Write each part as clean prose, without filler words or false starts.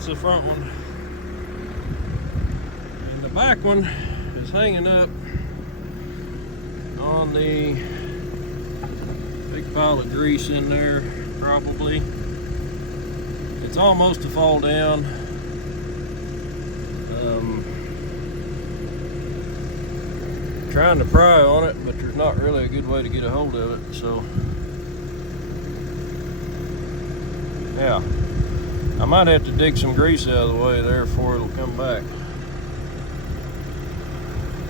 That's the front one. And the back one is hanging up on the big pile of grease in there, probably. It's almost to fall down. Trying to pry on it, but there's not really a good way to get a hold of it, so yeah, I might have to dig some grease out of the way there before it'll come back.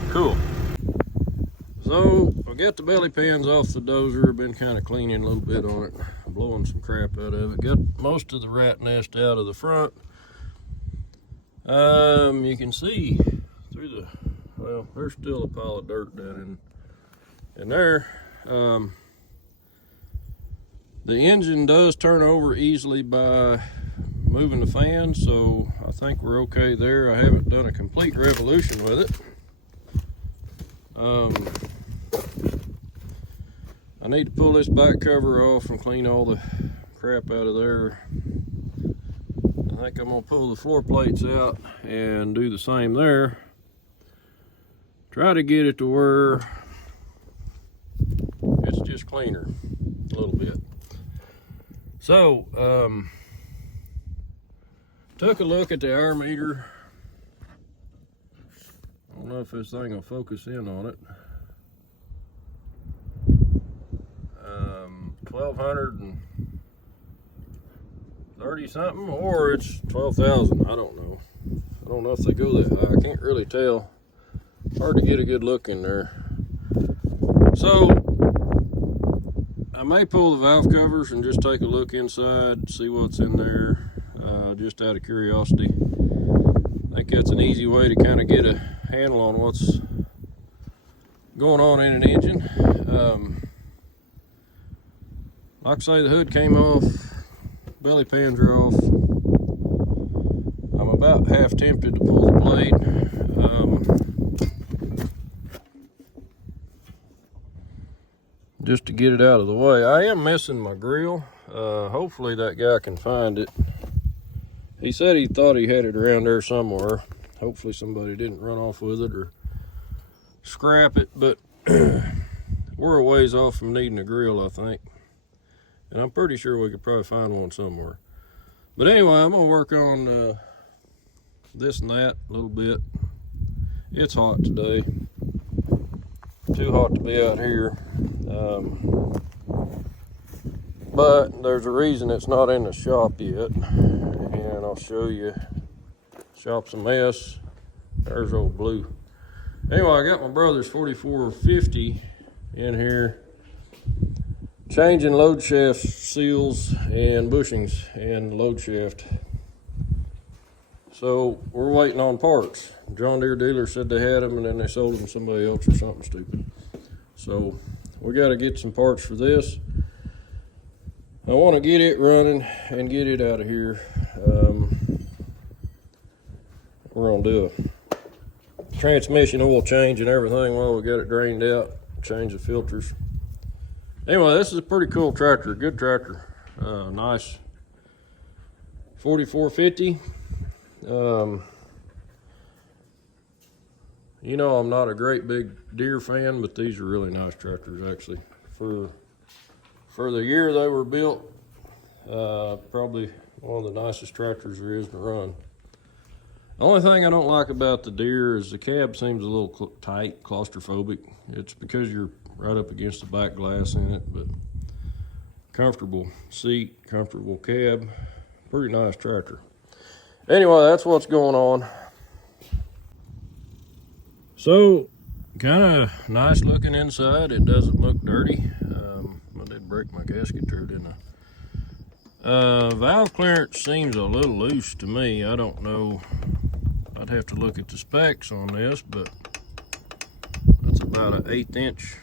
Cool. So I got the belly pans off the dozer. Been kind of cleaning a little bit on it, blowing some crap out of it. Got most of the rat nest out of the front. You can see through the, well, there's still a pile of dirt down in there. The engine does turn over easily by moving the fan, so I think we're okay there. I haven't done a complete revolution with it. I need to pull this back cover off and clean all the crap out of there. I think I'm gonna pull the floor plates out and do the same there. Try to get it to where it's just cleaner a little bit. So, took a look at the air meter. I don't know if this thing will focus in on it. 1230 something, or it's 12,000. I don't know. I don't know if they go that high. I can't really tell. Hard to get a good look in there. So I may pull the valve covers and just take a look inside, see what's in there, just out of curiosity. I think that's an easy way to kind of get a handle on what's going on in an engine. Like I say, the hood came off, belly pans are off. I'm about half tempted to pull the blade. Just to get it out of the way. I am missing my grill. Hopefully that guy can find it. He said he thought he had it around there somewhere. Hopefully somebody didn't run off with it or scrap it, but we're a ways off from needing a grill, I think. And I'm pretty sure we could probably find one somewhere. But anyway, I'm gonna work on this and that a little bit. It's hot today. Too hot to be out here. But there's a reason it's not in the shop yet. And I'll show you. Shop's a mess. There's old blue. Anyway, I got my brother's 4450 in here, changing load shaft seals and bushings and load shaft. So we're waiting on parts. John Deere dealer said they had them and then they sold them to somebody else or something stupid. So we got to get some parts for this. I want to get it running and get it out of here. We're gonna do a transmission oil change and everything while we got it drained out, change the filters. Anyway, this is a pretty cool tractor, good tractor. Nice 4450. You know, I'm not a great big Deere fan, but these are really nice tractors actually. For the year they were built, probably one of the nicest tractors there is to run. The only thing I don't like about the Deere is the cab seems a little tight, claustrophobic. It's because you're right up against the back glass in it, but comfortable seat, comfortable cab, pretty nice tractor. Anyway, that's what's going on. So, kind of nice looking inside. It doesn't look dirty. I did break my gasket there, didn't I? Valve clearance seems a little loose to me. I don't know. I'd have to look at the specs on this, but that's about an 1/8 inch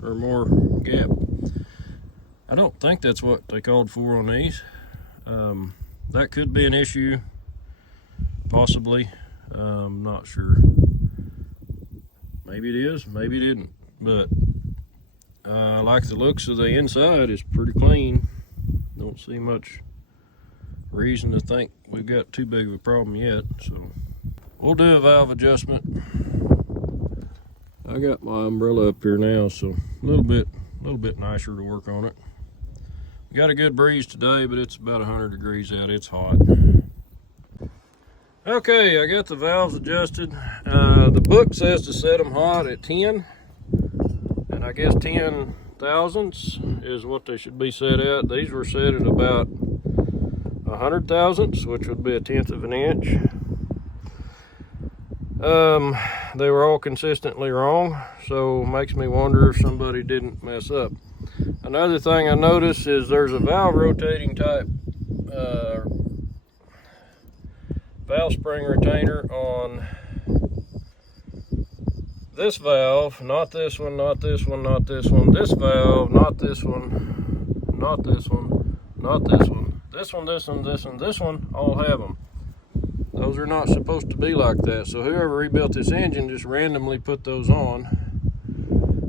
or more gap. I don't think that's what they called for on these. That could be an issue, possibly. I'm not sure. Maybe it is, maybe it didn't, but I like the looks of the inside. It's pretty clean. Don't see much reason to think we've got too big of a problem yet. So we'll do a valve adjustment. I got my umbrella up here now, so a little bit nicer to work on it. We got a good breeze today, but it's about 100 degrees out. It's hot. Okay, I got the valves adjusted. The book says to set them hot at 10, and I guess 10 thousandths is what they should be set at. These were set at about 100 thousandths, which would be a tenth of an inch. They were all consistently wrong, so it makes me wonder if somebody didn't mess up. Another thing I noticed is there's a valve rotating type valve spring retainer on this valve, not this one, not this one, not this one, this valve, not this one, not this one, not this one, this one, this one, this one, this one, all have them. Those are not supposed to be like that, so whoever rebuilt this engine just randomly put those on.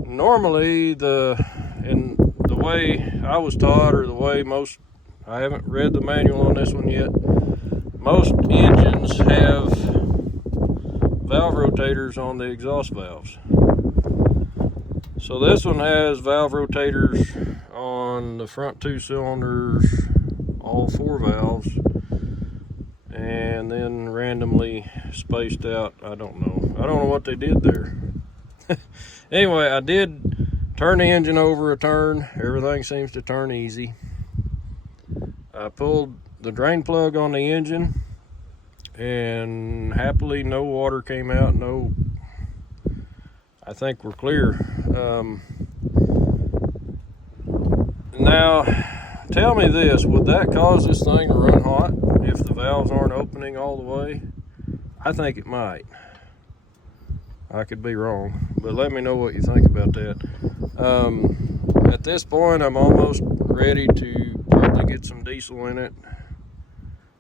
Normally, in the way I was taught, or the way most, I haven't read the manual on this one yet, most engines have valve rotators on the exhaust valves. So this one has valve rotators on the front 2 cylinders, all 4 valves, and then randomly spaced out. I don't know what they did there. Anyway, I did turn the engine over a turn. Everything seems to turn easy. I pulled the drain plug on the engine, and happily no water came out. No, I think we're clear. Now, tell me this, would that cause this thing to run hot if the valves aren't opening all the way? I think it might. I could be wrong, but let me know what you think about that. At this point, I'm almost ready to probably get some diesel in it.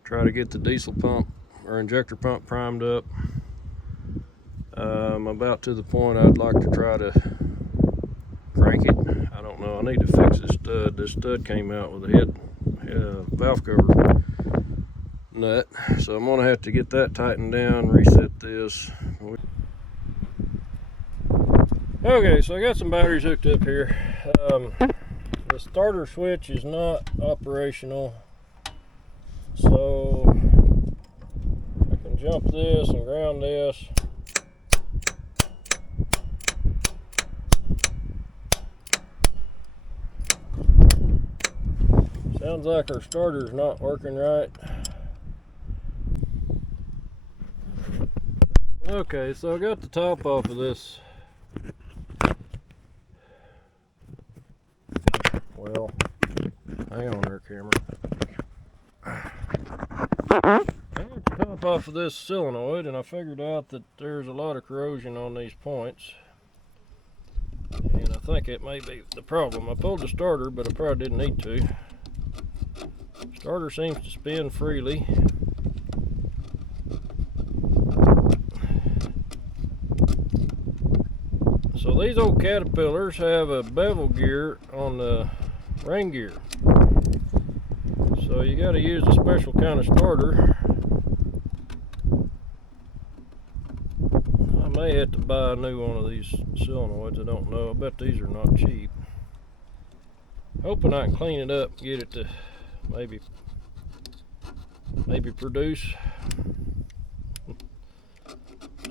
Try to get the diesel pump or injector pump primed up. I'm about to the point I'd like to try to crank it. I don't know. I need to fix this stud. This stud came out with a head valve cover nut, so I'm gonna have to get that tightened down, reset this. Okay, so I got some batteries hooked up here. The starter switch is not operational, so I can jump this and ground this. Sounds like our starter's not working right. Okay, so I got the top off of this. Well, hang on there, camera. I got the top off of this solenoid, and I figured out that there's a lot of corrosion on these points. And I think it may be the problem. I pulled the starter, but I probably didn't need to. Starter seems to spin freely. So these old Caterpillars have a bevel gear on the ring gear. So you got to use a special kind of starter. I may have to buy a new one of these solenoids. I don't know. I bet these are not cheap. Hoping I can clean it up, get it to maybe produce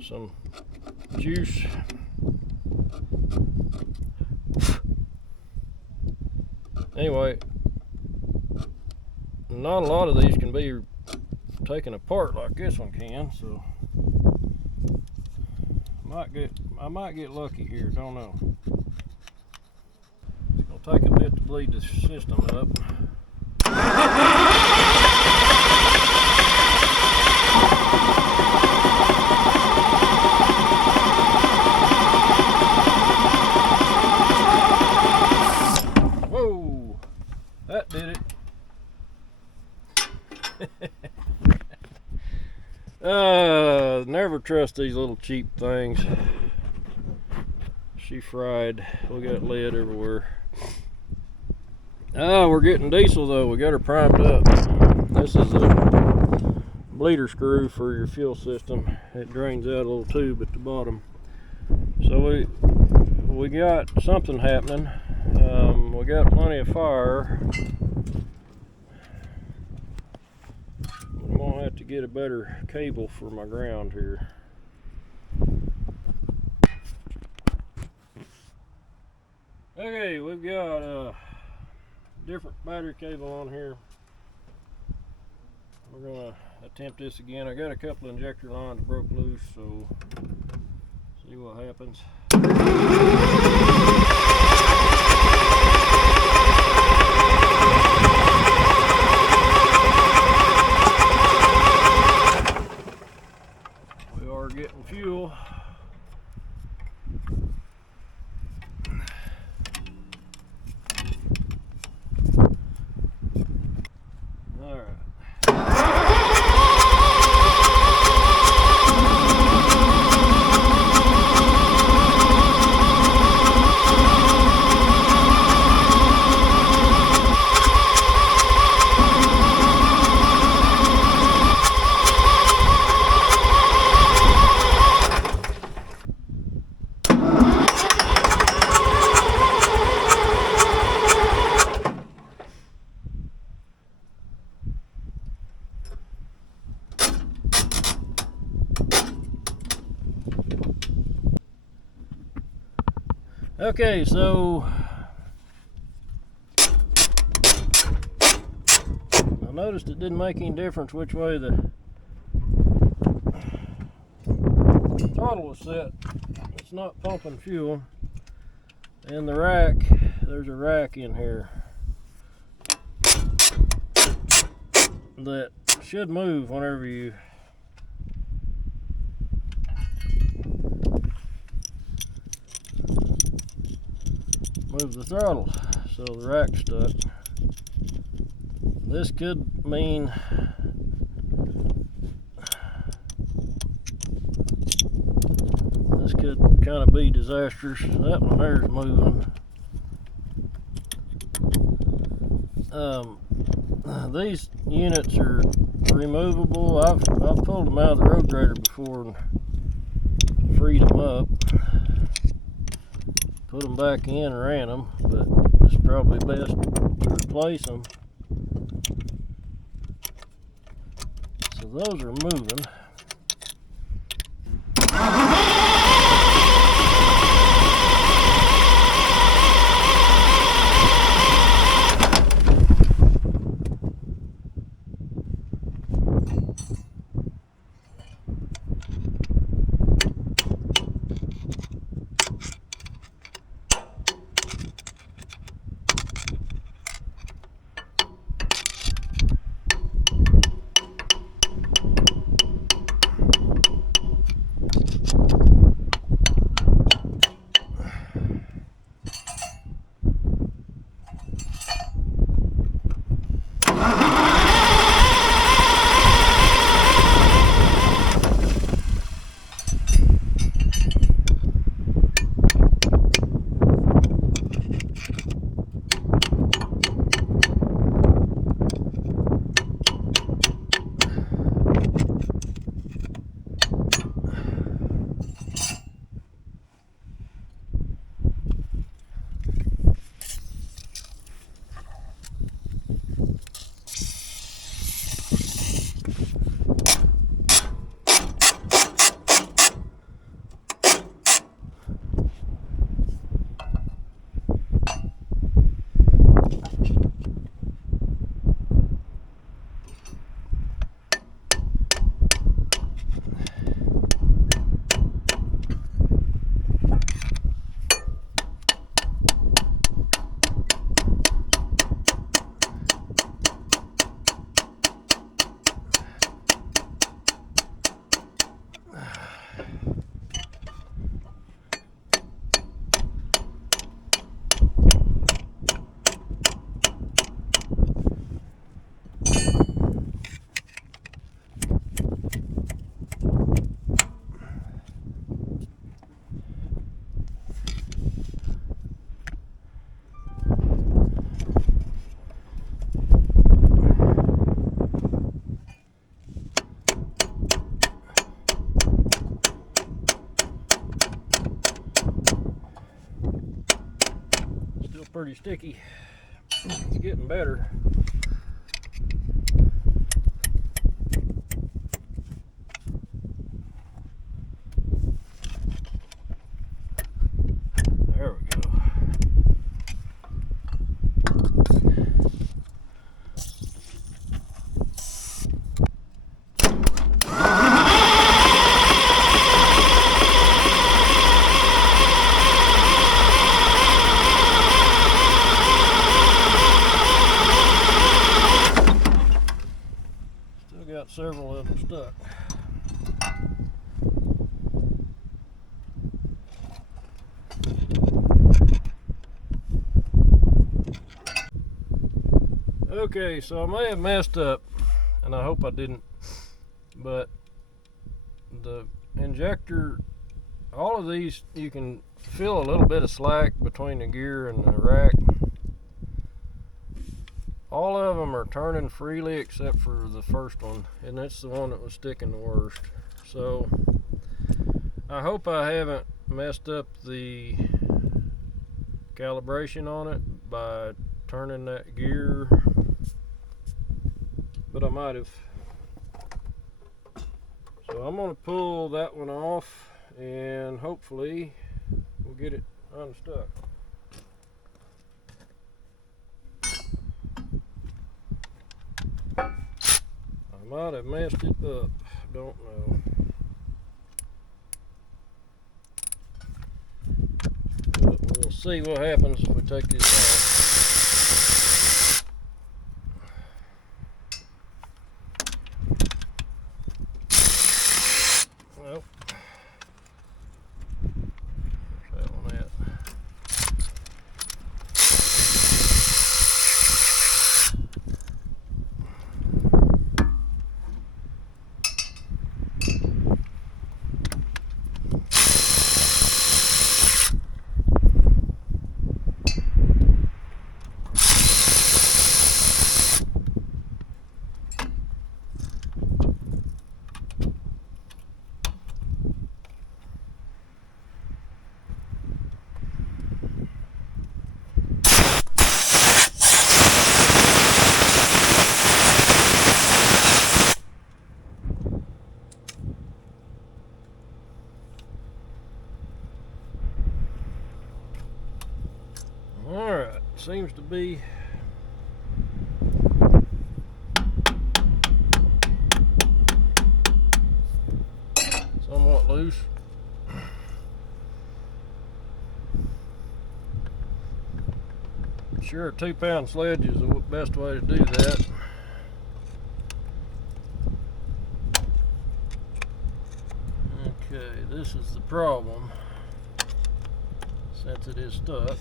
some juice. Anyway, not a lot of these can be taken apart like this one can, so I might get lucky here, don't know. It's gonna take a bit to bleed the system up. Whoa, that did it. Never trust these little cheap things. She fried. We got lead everywhere. We're getting diesel though. We got her primed up. This is a bleeder screw for your fuel system. It drains out a little tube at the bottom. So we got something happening. We got plenty of fire. I'm gonna have to get a better cable for my ground here. Okay, we've got a different battery cable on here. We're gonna attempt this again. I got a couple of injector lines broke loose, so see what happens. We are getting fuel. Okay, so I noticed it didn't make any difference which way the throttle was set. It's not pumping fuel. And the rack, there's a rack in here that should move whenever you move the throttle. So the rack's stuck. This could mean this could kind of be disastrous. That one there's moving. These units are removable. I've pulled them out of the road grader before and freed them up. Put them back in and ran them, but it's probably best to replace them. So those are moving. pretty sticky. It's getting better. There we go. Got several of them stuck. Okay, so I may have messed up, and I hope I didn't, but the injector, all of these, you can feel a little bit of slack between the gear and the rack. All of them are turning freely except for the first one, and that's the one that was sticking the worst. So I hope I haven't messed up the calibration on it by turning that gear, but I might have. So I'm going to pull that one off, and hopefully we'll get it unstuck. I might have messed it up, don't know. But we'll see what happens if we take this off. Well, where's that one at? Alright, seems to be somewhat loose. Sure, a 2-pound sledge is the best way to do that. Okay, this is the problem, since it is stuck.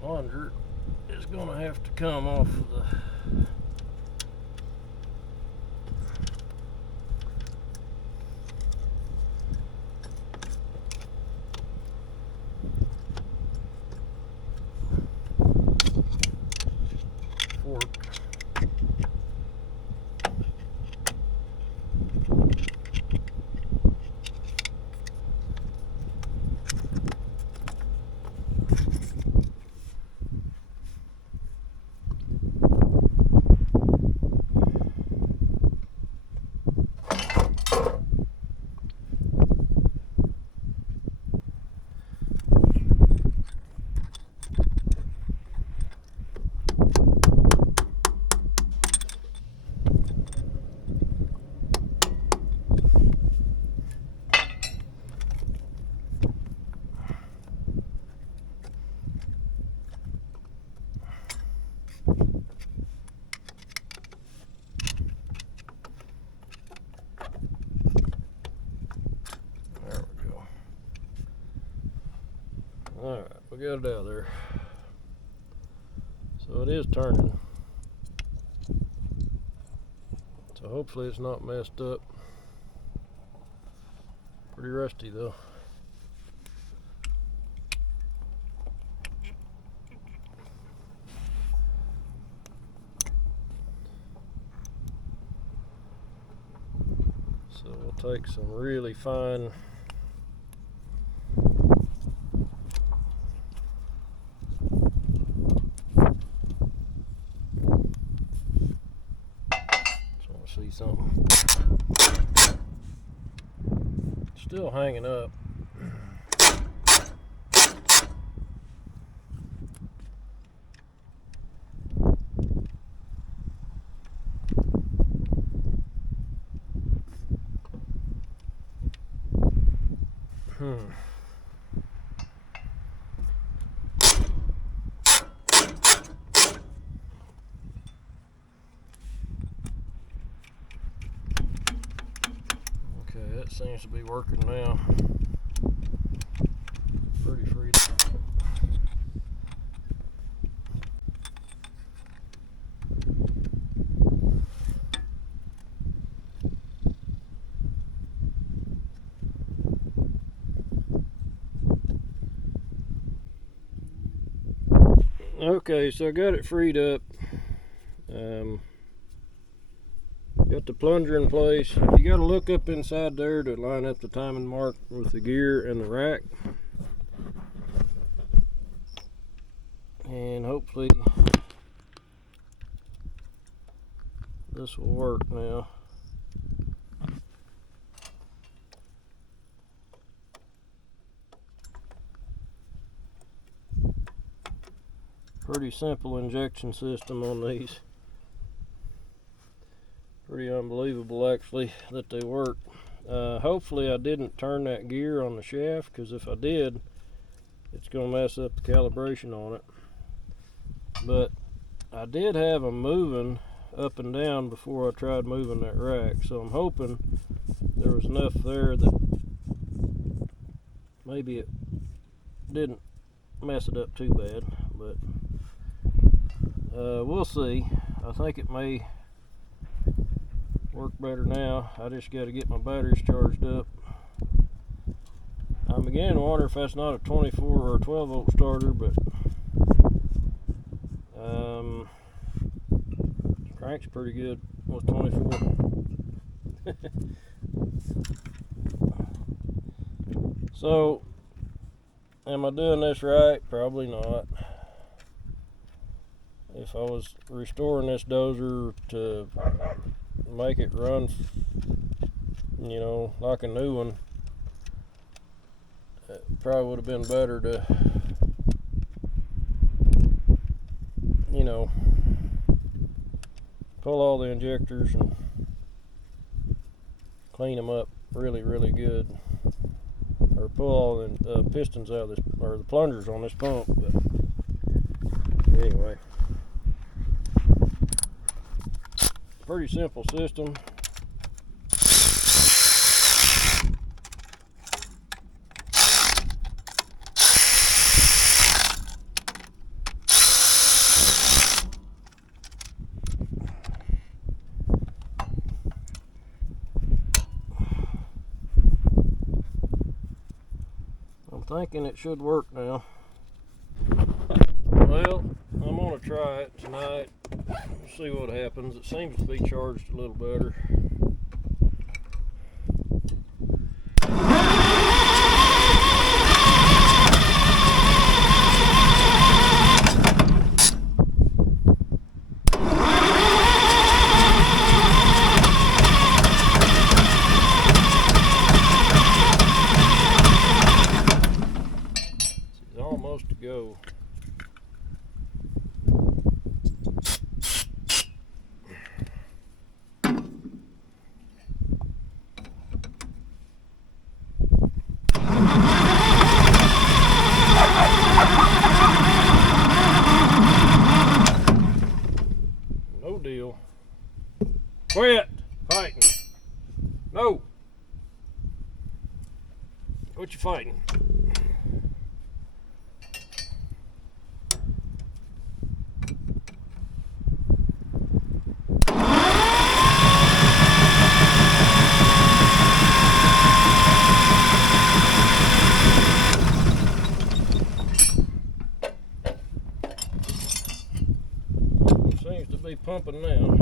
Plunger is going to have to come off of the fork. Alright, we got it out of there. So it is turning. So hopefully it's not messed up. Pretty rusty though. So we'll take some really fine see something still hanging up. Okay, that seems to be working now. Pretty free. Okay, so I got it freed up. Got the plunger in place. You got to look up inside there to line up the timing mark with the gear and the rack. And hopefully this will work now. Pretty simple injection system on these. Pretty unbelievable actually that they work. Hopefully I didn't turn that gear on the shaft, because if I did, it's going to mess up the calibration on it. But I did have them moving up and down before I tried moving that rack, so I'm hoping there was enough there that maybe it didn't mess it up too bad, but we'll see. I think it may work better now. I just got to get my batteries charged up. I'm beginning to wonder if that's not a 24 or a 12 volt starter, but crank's pretty good with 24. So, am I doing this right? Probably not. If I was restoring this dozer to make it run, you know, like a new one, it probably would have been better to, you know, pull all the injectors and clean them up really, really good, or pull all the pistons out of this, or the plungers on this pump. But anyway, pretty simple system. I'm thinking it should work now. Well, I'm gonna try it tonight, see what happens. It seems to be charged a little better. It's almost to go. No deal. Quit fighting. No. What you fighting? Seems to be pumping now.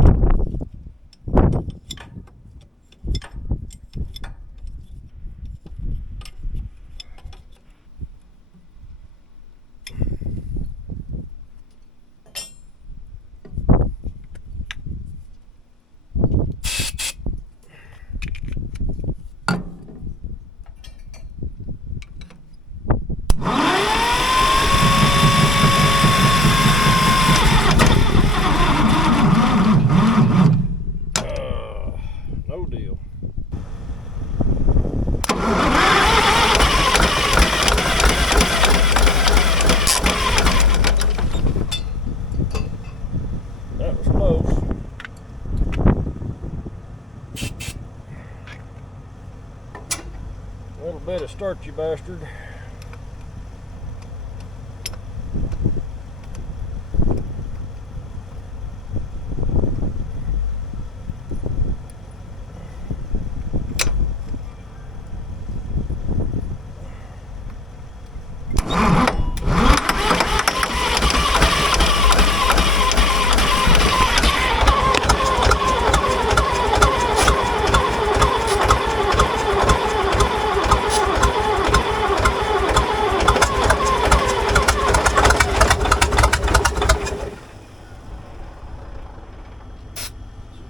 start, you bastard.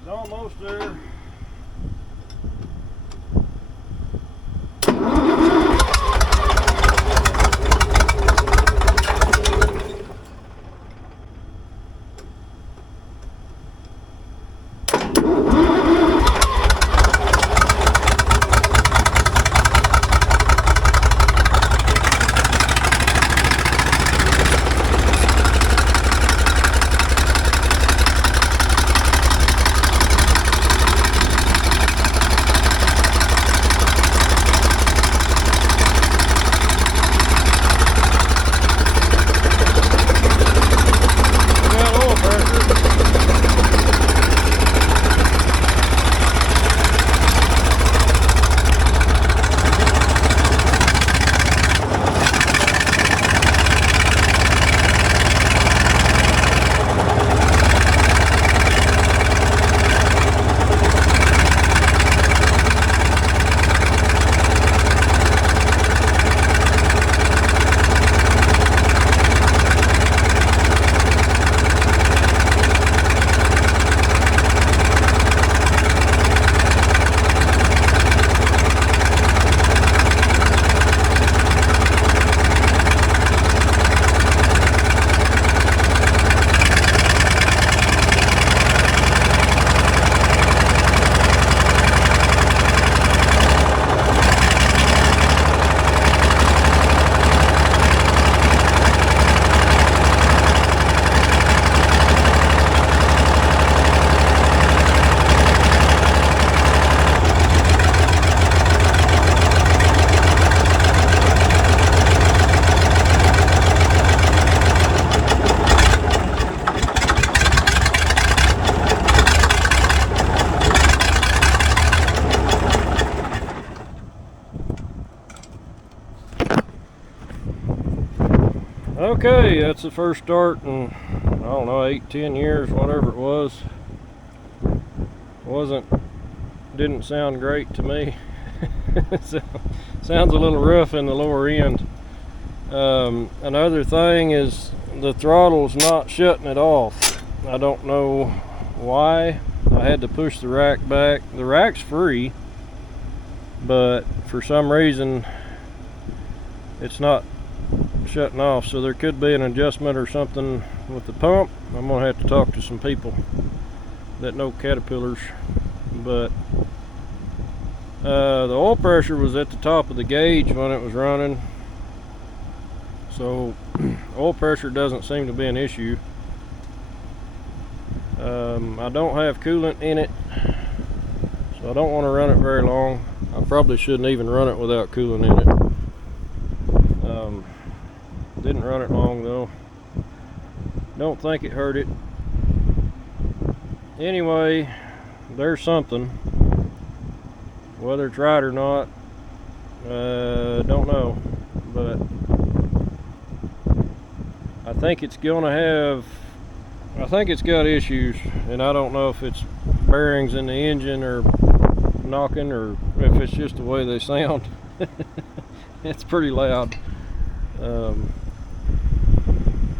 Almost there. Okay, that's the first start in, I don't know, 8-10 years, whatever it was. Didn't sound great to me. Sounds a little rough in the lower end. Another thing is the throttle's not shutting it off. I don't know why. I had to push the rack back. The rack's free, but for some reason it's not shutting off, so there could be an adjustment or something with the pump. I'm gonna have to talk to some people that know Caterpillars, but the oil pressure was at the top of the gauge when it was running, so oil pressure doesn't seem to be an issue. I don't have coolant in it, so I don't want to run it very long. I probably shouldn't even run it without coolant in it. Didn't run it long though. Don't think it hurt it. Anyway, there's something. Whether it's right or not, don't know. But I think it's got issues, and I don't know if it's bearings in the engine or knocking, or if it's just the way they sound. It's pretty loud.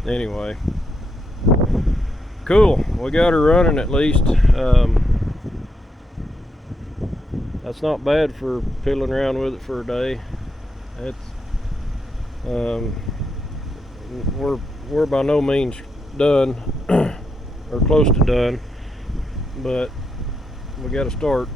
Anyway, cool, we got her running at least. That's not bad for piddling around with it for a day. It's we're by no means done or close to done, but we got to start.